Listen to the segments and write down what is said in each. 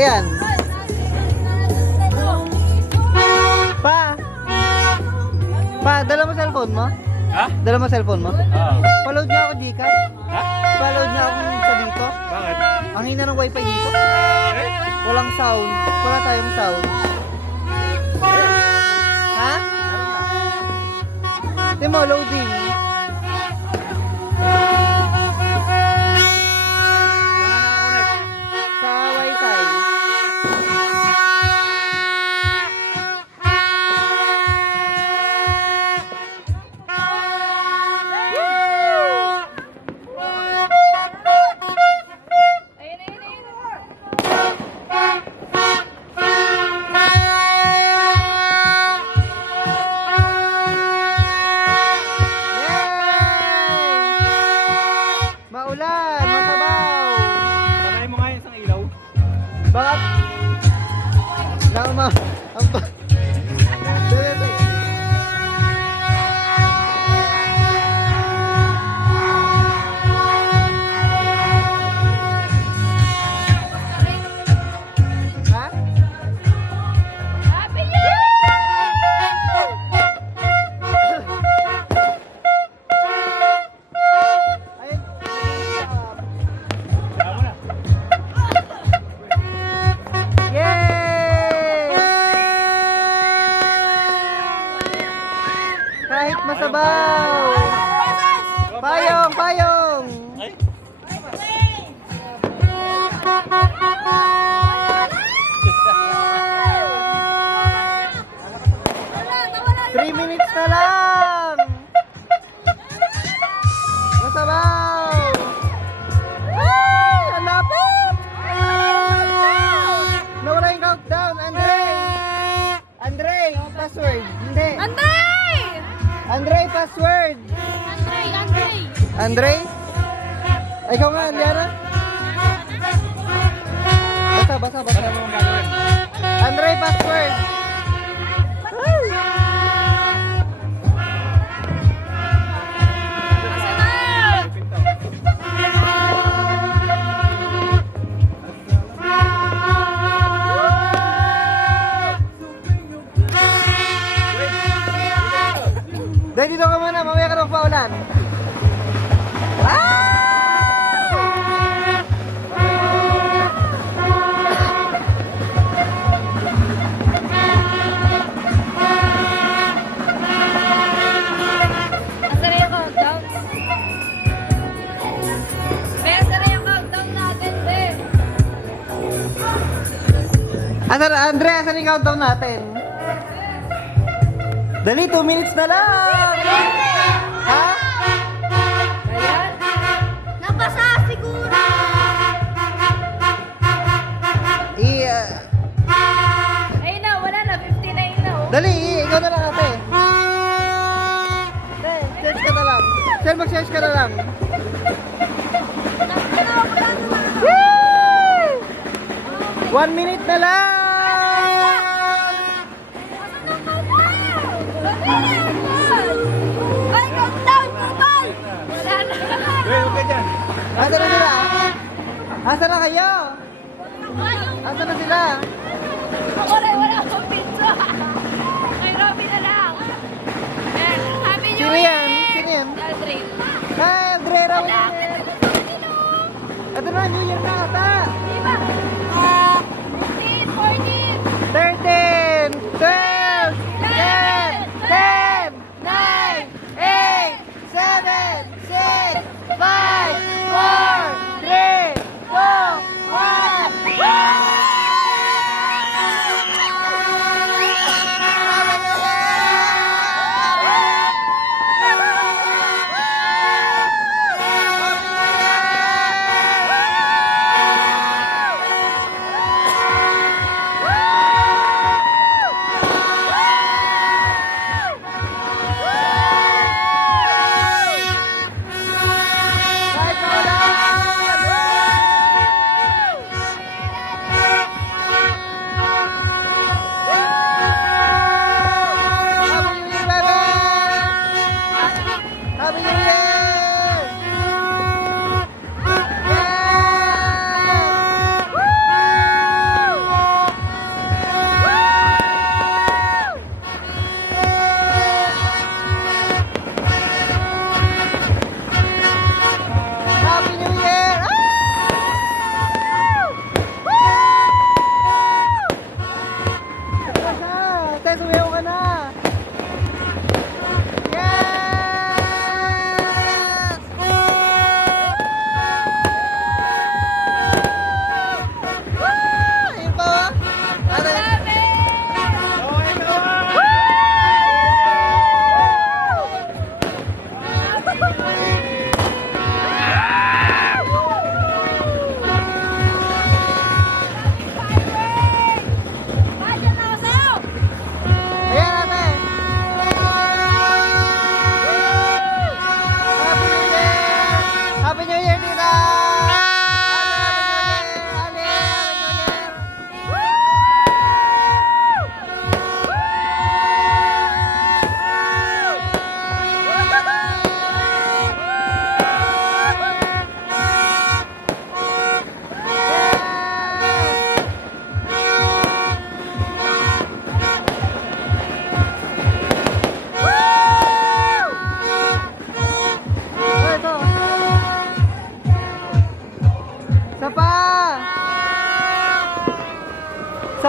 Ayan. Pa! Pa, dala mo cellphone mo? Ha? Dala mo cellphone mo? Oo. Paload niya ako Gcash. Ha? Paload niya ako sa dito. Bakit? Ang hina ng wifi dito. Eh? Walang sound. Wala tayong sound. Ha? Di mo, loading. Sa wifi. Maulan, masabaw. Patay mo nga yung isang ilaw. Bakit? Nakama. Ang ba? Dali, dali. Ha? Ayun. Kaya mo na. Yay! Kahit masabaw. Payong, payong. Ay? 3 minutes na lang. Masabaw. Ay, ang lapit. Nawala yung countdown, Andre. Andre, password. Hindi. Andre, password. Andre? Ay, ikaw nga, Liana. Basa. Ano mong gagawin? Andre, password. Dahil dito ka muna, mamaya ka ng paulan. Asan, Andre, asan yung countdown natin? Dali, 2 minutes na lang! Ha? Nabasa siguro. Ayun na, wala na. 59 na. Dali, ikaw na lang ate. Search ka na lang. Sir, mag-search ka na lang. Woo! 1 minute na lang! Ay, countdown! Countdown! Wala na. Hey, huwag ka dyan. Asa na sila? Asa na kayo? Asa na sila? Ako rin, wala akong pizza. Kay Robby na lang. Happy New Sino Year! yan? Sino yan? Aldrin. Hi, Andre Raul. Wala. Ito na, New Year na ata. Diba? 15, 14, 13, 12, 10, 10, 9, 8, 7, 6, 5, 4, 3, 2, 1.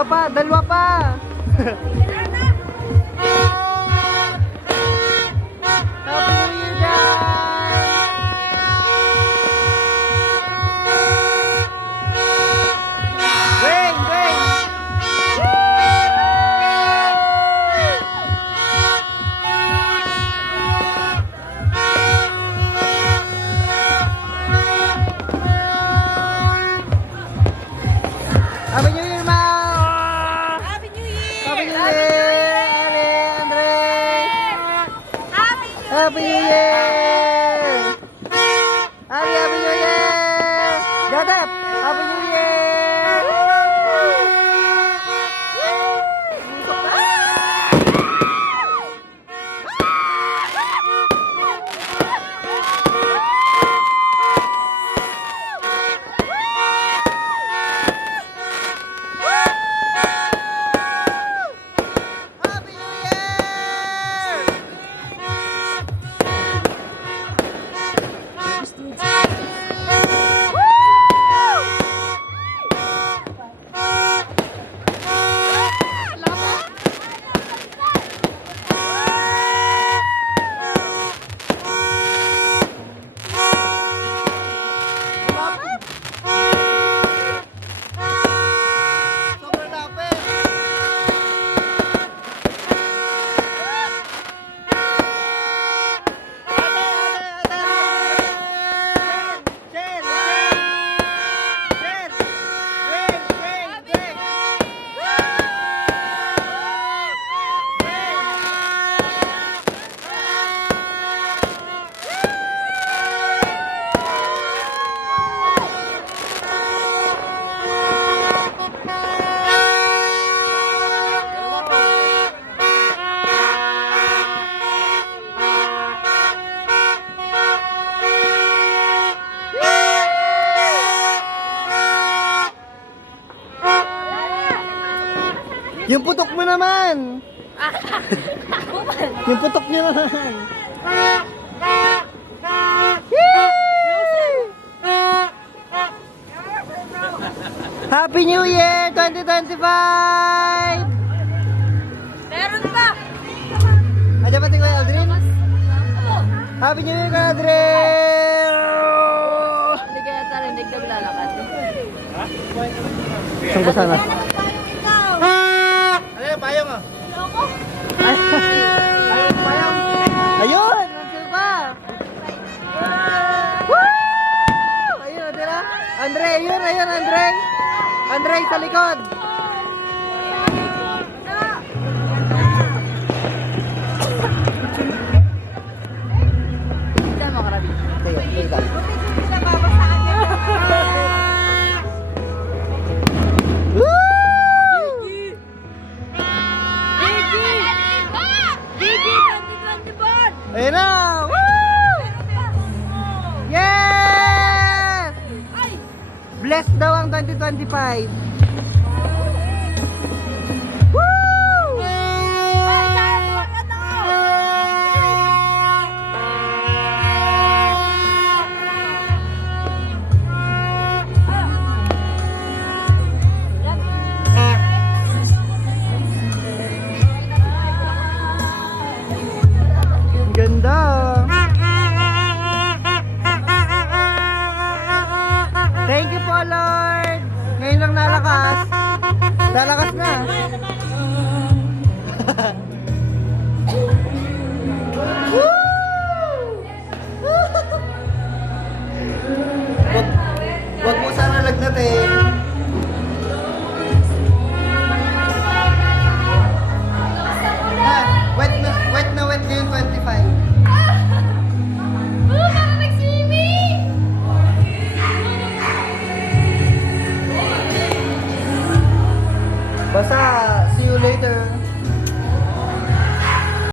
Isa pa, dalawa pa. Happy New Year, guys! Wait, wait! Happy New Year, Ma'am! Happy New Year! Happy New Year! Andre! Happy New Year! Happy New Year! Joseph! Happy New Year! Happy New Year! Sobrang lapit! Yung putok mo naman! Yung putok nyo naman! Happy New Year 2025! Meron pa! Aja ba tingnan Aldrin? Happy New Year, Aldrin! Hindi kaya tarinig na lalakad. Saan ka sana? Ano yung payong ah? Ayun! Nandiyan pa! Woo! Ayun, nandiyan na. Andre, ayun, ayun, Andre! Andre, sa likod! Diyan mo karabi. Sige, sige. Woo! Gigi 2021! Ayun na! Woo! Yes! Ay! Blessed daw ang 2025. Woo! Ay, saan mo ka to? Ang ganda. Thank you po, Lord. Ngayon lang nalakas. Lalakas na.